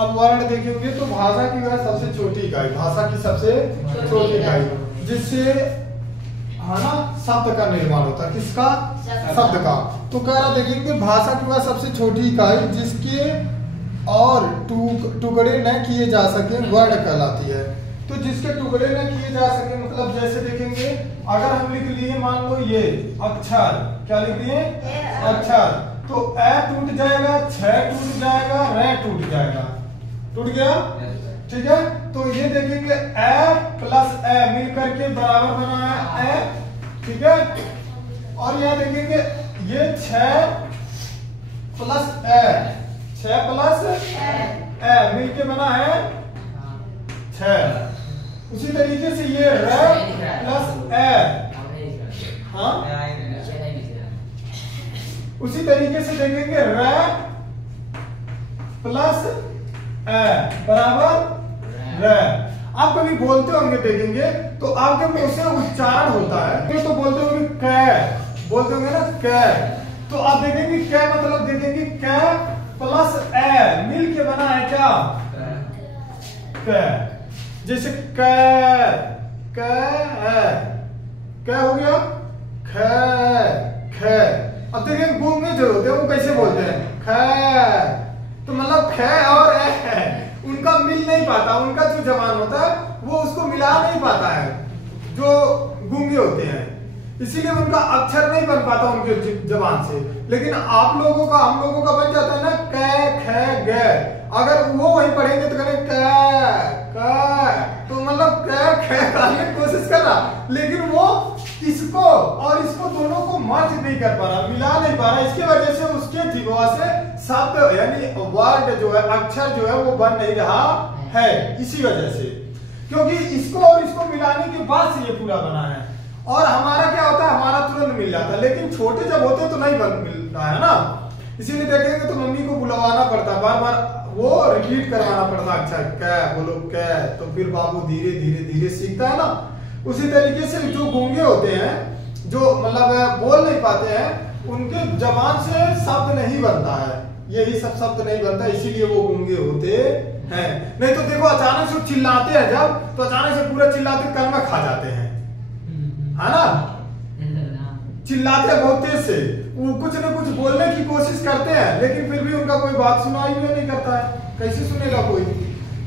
अब वर्ण देखेंगे तो भाषा की वह सबसे छोटी इकाई, भाषा की सबसे छोटी इकाई जिससे है ना शब्द का निर्माण होता है। किसका? शब्द का। तो कह रहा देखेंगे भाषा की वह सबसे छोटी इकाई जिसके और टुकड़े न किए जा सके वर्ण कहलाती है। तो जिसके टुकड़े न किए जा सके मतलब जैसे देखेंगे अगर हम लिख लिए मान लो ये अक्षर, क्या लिख दिए? अक्षर। तो ए टूट जाएगा, छ टूट जाएगा, रे टूट जाएगा, टूट गया। ठीक है, तो ये देखेंगे ए प्लस ए मिल करके बराबर बना है ए। ठीक है, और यह देखेंगे ये 6 प्लस ए, 6 प्लस ए मिलके बना है 6। उसी तरीके से ये रे प्लस ए, हाँ उसी तरीके से देखेंगे रे प्लस ए बराबर रे। आप कभी बोलते होंगे देखेंगे तो आपके मुंह से उच्चारण होता है तो बोलते होंगे कै, बोलते होंगे ना कै। तो आप देखेंगे कै मतलब देखेंगे कै प्लस ए मिल के बना है क्या? कै। जैसे कै कै हो गया ख ख। अब देखिए गूंगे जो होते हैं वो कैसे बोलते हैं? ख। तो मतलब ख और ए है उनका मिल नहीं पाता, उनका जो जबान होता है वो उसको मिला नहीं पाता है जो गूंगे होते हैं, इसीलिए उनका अक्षर नहीं बन पाता उनके जबान से। लेकिन आप लोगों का हम लोगों का बन जाता है ना कै ख ग। अगर वो वही पढ़ेंगे तो कहेंगे कै, तो मतलब कै ख करने की कोशिश कर रहा लेकिन वो इसको और इसको दोनों को मर्ज नहीं कर पा रहा, मिला नहीं पा रहा। इसकी वजह से उसके जीवा से शब्द यानी वर्ड जो है अक्षर जो है वो बन नहीं रहा है, इसी वजह से, क्योंकि इसको और इसको मिलाने के बाद से ये पूरा बना है। और हमारा क्या होता है, हमारा तुरंत मिल जाता है, लेकिन छोटे जब होते हैं तो नहीं मिलता है ना, इसीलिए देखेंगे तो मम्मी को बुलवाना पड़ता है, बार बार वो रिपीट करवाना पड़ता है। अच्छा कै बोलो कै, तो फिर बाबू धीरे धीरे धीरे सीखता है ना। उसी तरीके से जो गूंगे होते हैं जो मतलब बोल नहीं पाते हैं उनके जबान से शब्द नहीं बनता है, यही सब शब्द नहीं बनता, इसीलिए वो गूंगे होते हैं। नहीं तो देखो अचानक से चिल्लाते हैं जब तो अचानक से पूरा चिल्लाते कलमा खा जाते हैं, है ना। चिल्लाते हैं बहुत तेज से, वो कुछ न कुछ बोलने की कोशिश करते हैं लेकिन फिर भी उनका कोई बात सुनाई भी नहीं करता है, कैसे सुनेगा कोई।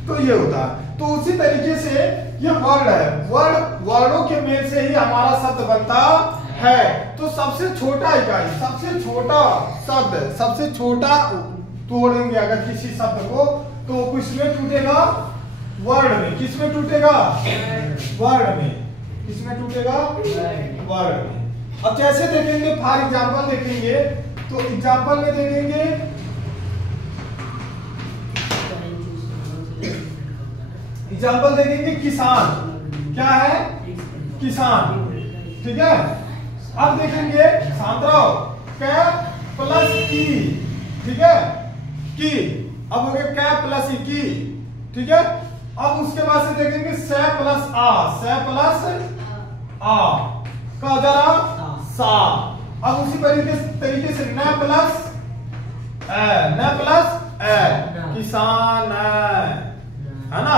तो ये होता है। तो उसी तरीके से ये वर्ड है, वर्डों के मेल से ही हमारा शब्द बनता है। तो सबसे छोटा इकाई, सबसे छोटा शब्द, सबसे छोटा तोड़ेंगे अगर किसी शब्द को तो किसमें टूटेगा? वर्ड में। किसमें टूटेगा? वर्ड में। किसमें टूटेगा? वर्ड में। अब जैसे देखेंगे फॉर एग्जाम्पल देखेंगे तो एग्जाम्पल में देखेंगे एग्जाम्पल देखेंगे किसान, क्या है? किसान। ठीक है, अब देखेंगे शांत रहो, कै प्लस की, ठीक है की, अब हो गया कै प्लस की। ठीक है, अब उसके बाद से देखेंगे से प्लस आ, से प्लस आ का जरा सा। अब उसी तरीके से न प्लस ए, किसान है ना।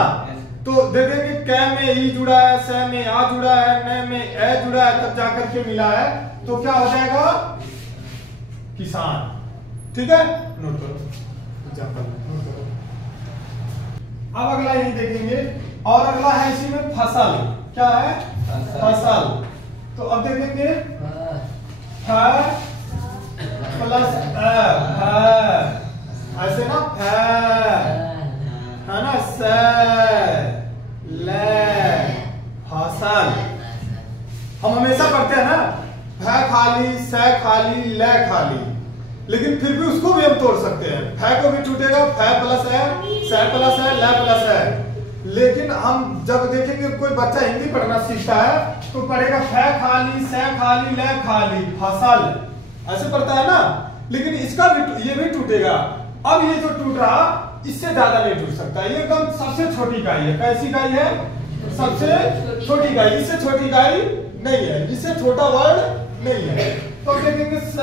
तो देखेंगे कै में ई जुड़ा है, से में आ जुड़ा है, न में ए जुड़ा है, तब जाकर के मिला है तो क्या हो जाएगा? किसान। ठीक है, नोट करो एग्जांपल नोट करो। अब अगला यही देखेंगे और अगला है इसी में फसल, क्या है? फसल। तो अब देखेंगे प्लस ऐसे ना है ना, से ले फसल। हम हमेशा पढ़ते हैं ना भै खाली, से खाली, ले खाली, लेकिन फिर भी उसको भी हम तोड़ सकते हैं। भै को भी टूटेगा, भै प्लस है, से प्लस है, ले प्लस है। लेकिन हम जब देखेंगे कोई बच्चा हिंदी पढ़ना सीखता है तो पढ़ेगा भै खाली, से खाली, ले खाली, फसल, ऐसे पढ़ता है ना। लेकिन इसका भी ये भी टूटेगा। अब ये जो टूट रहा इससे ज्यादा नहीं टूट सकता, ये एकदम सबसे छोटी इकाई है। कैसी इकाई है? सबसे छोटी इकाई, इससे छोटी इकाई नहीं है, इससे छोटा वर्ड नहीं है। तो देखेंगे से।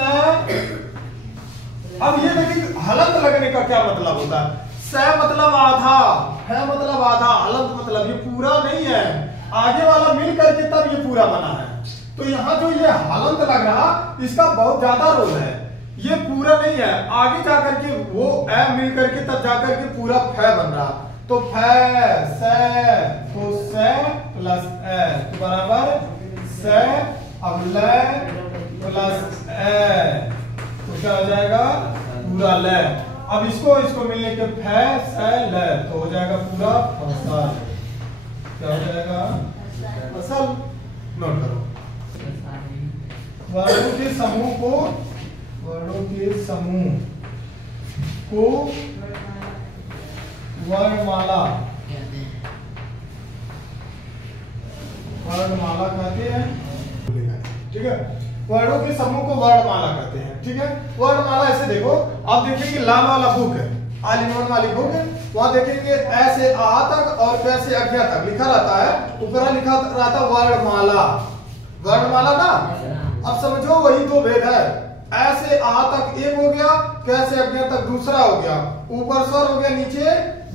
अब ये देखेंगे हलंत लगने का क्या मतलब होता है? स मतलब आधा, है मतलब आधा, हलंत मतलब ये पूरा नहीं है, आगे वाला मिल करके तब ये पूरा बना है। तो यहाँ जो ये हलंत लग रहा इसका बहुत ज्यादा रोल है, ये पूरा नहीं है, आगे जाकर के वो ए मिल करके तब जाकर के पूरा फै बन रहा। तो फै से, तो से प्लस ए तो बराबर से, अब ले प्लस ए तो क्या हो जाएगा पूरा ले। अब इसको मिलने के फै से ले तो हो जाएगा पूरा फसल। क्या हो जाएगा फसल। नोट करो, वर्णों के समूह को वर्णमाला कहते हैं। ठीक है, वर्णों के समूह को वर्णमाला कहते हैं। ठीक है, वर्णमाला ऐसे देखो, आप देखेंगे लाल वाला बुक है, ऑल इन वन वाली बुक है, वहां देखेंगे ऐसे आ तक और कैसे अज्ञा तक लिखा रहता है, ऊपर लिखा रहता वर्णमाला, वर्णमाला ना। अब समझो वही दो भेद है, ऐसे आ तक एक हो गया, कैसे अज्ञा तक दूसरा हो गया, ऊपर स्वर हो गया, नीचे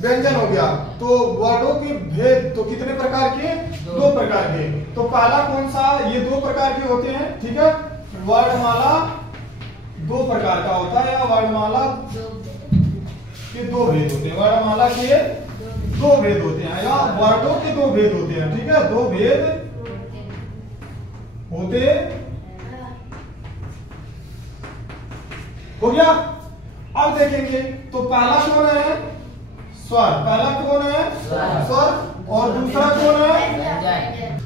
व्यंजन हो गया। तो वर्णों के भेद तो कितने प्रकार के? दो प्रकार के। तो पहला कौन सा? ये दो प्रकार के होते हैं। ठीक है, वर्णमाला दो प्रकार का होता है, या वर्णमाला के दो भेद होते हैं, वर्णमाला के दो भेद होते हैं, या वर्णों के दो भेद होते हैं। ठीक है, दो भेद होते हो गया। अब देखेंगे तो पहला कौन है? स्वर। पहला कौन है? स्वर। और दूसरा कौन है?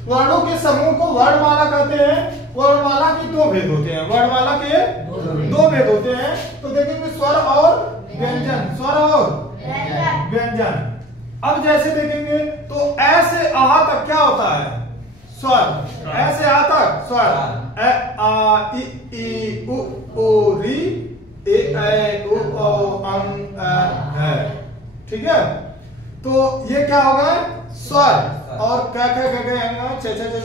वर्णों के समूह को वर्णमाला कहते हैं। वर्णमाला के दो भेद होते हैं, वर्णमाला के दो भेद होते हैं। तो देखेंगे स्वर और व्यंजन, स्वर और व्यंजन। अब जैसे देखेंगे तो ऐसे आहा तक क्या होता है? स्वर। ऐसे आ तक स्वर, ए आ ई उ ओ री ए ऐ उ औ अं है। ठीक है, तो ये क्या होगा? स्वर। और क्या क्या क्या क्या आएगा? च च च च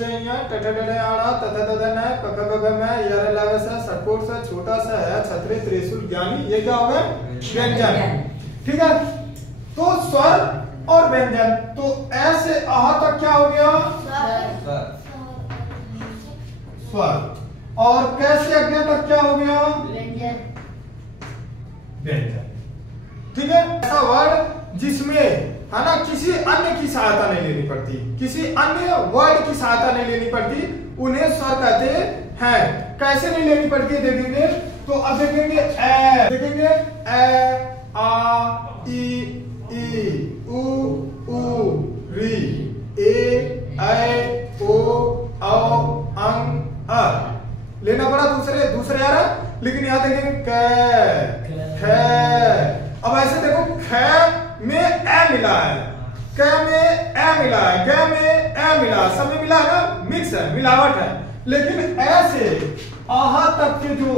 ट ट ट आड़ा त त त न प प प में यर लव सा सटकोट सा छोटा सा है छतरी त्रिशूल ज्ञानी, ये क्या होगा? व्यंजन। ठीक है, तो स्वर और व्यंजन। तो ऐसे आहा तक क्या हो गया? स्वर। और कैसे अज्ञा तक क्या हो गया? व्यंजन। ठीक है, ऐसा वर्ड जिसमें है ना किसी अन्य की सहायता नहीं लेनी पड़ती, किसी अन्य वर्ड की सहायता नहीं लेनी पड़ती, उन्हें स्वर कहते हैं। कैसे नहीं लेनी पड़ती है देखेंगे। तो अब देखेंगे ए, देखेंगे ए आ ई उ री ए ऐ ओ औ अं अ लेना पड़ा दूसरे यार, लेकिन यहाँ देखेंगे क ख। अब ऐसे देखो ख में ए मिला है, क में ए मिला है, ग में ए मिला है, सब में मिला है ना, मिक्स है, मिलावट है। लेकिन ऐसे आहा तक के जो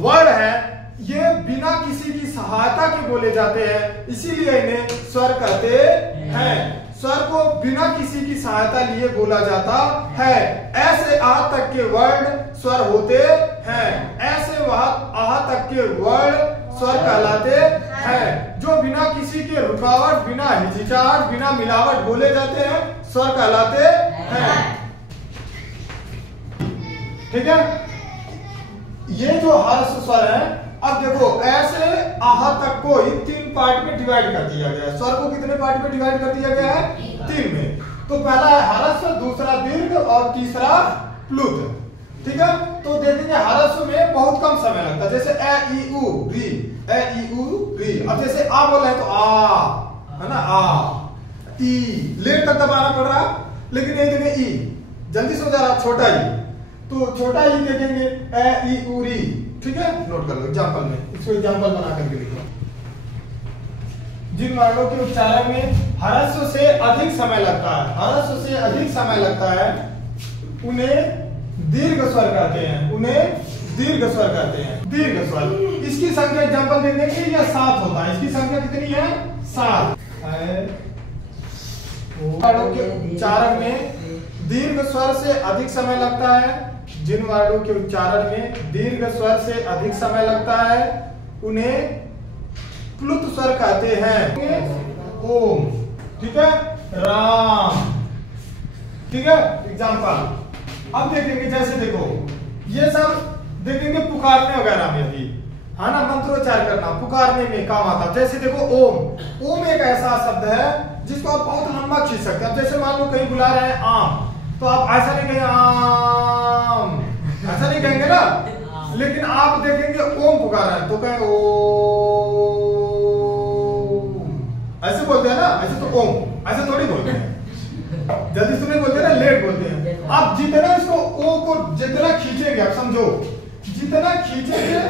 वर्ड है ये बिना किसी की सहायता के बोले जाते हैं, इसीलिए इन्हें स्वर कहते हैं। स्वर को बिना किसी की सहायता लिए बोला जाता है। ऐसे आहा तक के वर्ड स्वर होते हैं, ऐसे आहा तक के वर्ड स्वर कहलाते हैं। जो बिना किसी के रुकावट, बिना हिचकिचाहट, बिना मिलावट बोले जाते हैं, स्वर कहलाते हैं। ठीक है, ये जो हर्ष स्वर है, अब देखो ऐसे आहा तक को इन तीन पार्ट में डिवाइड कर दिया गया है। स्वर को कितने पार्ट में डिवाइड कर दिया गया है? तीन में। तो पहला है हरस्व, दूसरा दीर्घ और तीसरा प्लुत। ठीक है, तो देखेंगे हरस्व में बहुत कम समय लगता है, जैसे ए ई उ री, ए ई उ री। अब जैसे आ बोल रहे हैं तो आ, है ना, आ ई लेट तक दबाना पड़ रहा, लेकिन ये देखेंगे ई जल्दी से हो जा रहा, छोटा ई। तो छोटा ई देखेंगे ए ई उ री। ठीक है, नोट कर लो एग्जांपल में, इसको एग्जांपल बना करके लिखो। जिन वर्णों के उच्चारण में ह्रस्व से अधिक समय लगता है, ह्रस्व से अधिक समय लगता है, उन्हें दीर्घ स्वर कहते हैं, उन्हें दीर्घ स्वर कहते हैं। दीर्घ स्वर, इसकी संख्या एग्जांपल दे देंगे, यह 7 होता है। इसकी संख्या कितनी है? 7। वर्णों के उच्चारण में दीर्घ स्वर से अधिक समय लगता है, जिन वर्णों के उच्चारण में दीर्घ स्वर से अधिक समय लगता है, उन्हें प्लुत स्वर कहते हैं ओम। ठीक है, राम। ठीक है, एग्जाम्पल अब देखेंगे, जैसे देखो ये सब देखेंगे पुकारने वगैरह में भी, है ना, मंत्रोच्चार करना पुकारने में काम आता है। जैसे देखो ओम, ओम एक ऐसा शब्द है जिसको आप बहुत लंबा खींच सकते हैं। जैसे मान लो कहीं बुला रहे हैं आम, तो आप ऐसा नहीं कहेंगे आम, ऐसा नहीं कहेंगे ना, लेकिन आप देखेंगे ओम पुकार रहे हैं तो कहेंगे ओम, ऐसे बोलते हैं ना, ऐसे तो ओम ऐसे थोड़ी बोलते हैं, जल्दी से नहीं बोलते ना, लेट बोलते हैं। आप जितना इसको ओ को जितना खींचेंगे, आप समझो जितना खींचेंगे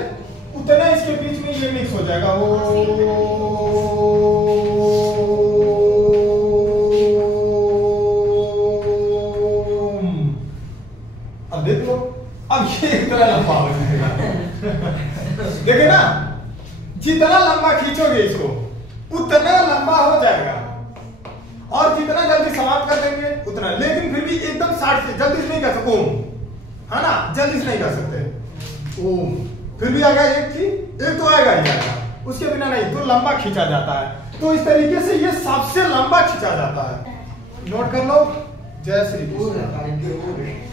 उतना इसके बीच में ये मिक्स हो जाएगा। ओ अब देख लो, अब ये इतना लंबा हो जाएगा। देखिए ना, जितना लंबा खींचोगे इसको उतना लंबा हो जाएगा, और जितना जल्दी समाप्त कर देंगे उतना। लेकिन फिर भी एकदम 60 से जल्दी से नहीं कर सकते ओम, है ना, जल्दी से नहीं कर सकते ओम। फिर भी आएगा एक की एक तो आएगा ही आएगा, उसके बिना नहीं, तो लंबा खींचा जाता है। तो इस तरीके से ये सबसे लंबा खींचा जाता है। नोट कर लो। जय श्री कृष्ण।